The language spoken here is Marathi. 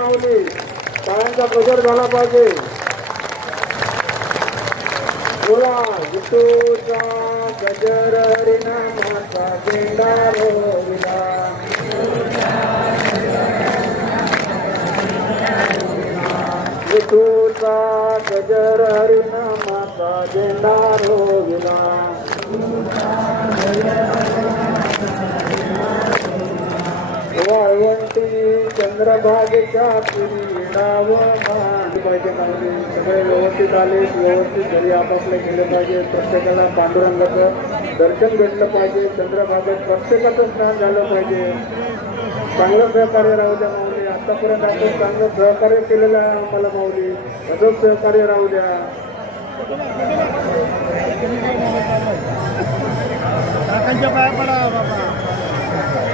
माऊली टाळ्यांचा गजर झाला पाहिजे. बोला विठूचा गजर हरिनामाचा झेंडा रोविला. विठूचा गजर हरिनामाचा झेंडा रोविला. वाळवंटी चंद्रभागेच्या क्रीडाव पाहिजे. सगळे व्यवस्थित आले, व्यवस्थित घरी आपापले गेले पाहिजे. प्रत्येकाला पांडुरंगाचं दर्शन घेतलं पाहिजे. चंद्रभागेत प्रत्येकाचं स्नान झालं पाहिजे. चांगलं सहकार्य राहू द्या माऊली. आतापर्यंत आपण चांगलं सहकार्य केलेलं आहे आम्हाला माऊली. तसंच सहकार्य राहू द्या. काकांच्या पाया पडा बाबा.